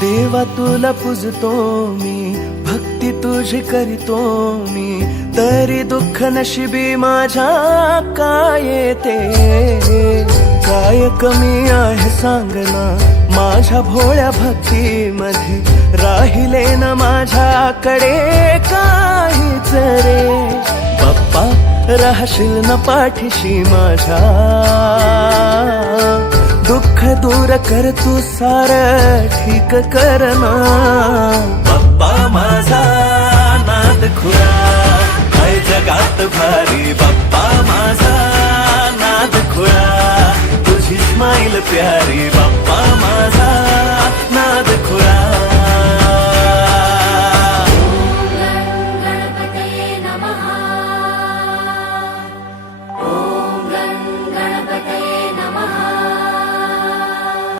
देवा तुला पूजतो मी, भक्ती तुझी करीतो मी, तरी दुःख नशिबी माझ्या काय येते? काय कमी आहे सांग ना माझ्या भोळ्या भक्तीमध्ये, राहिले ना माझ्याकडे काहीच रे. बाप्पा राहशील ना पाठीशी माझ्या, दुःख दूर कर तू सार ठीक कर ना. बाप्पा माझा नाद खुळा काय जगात भारी, बाप्पा माझा नाद खुळा तुझी स्माईल प्यारी. बाप्पा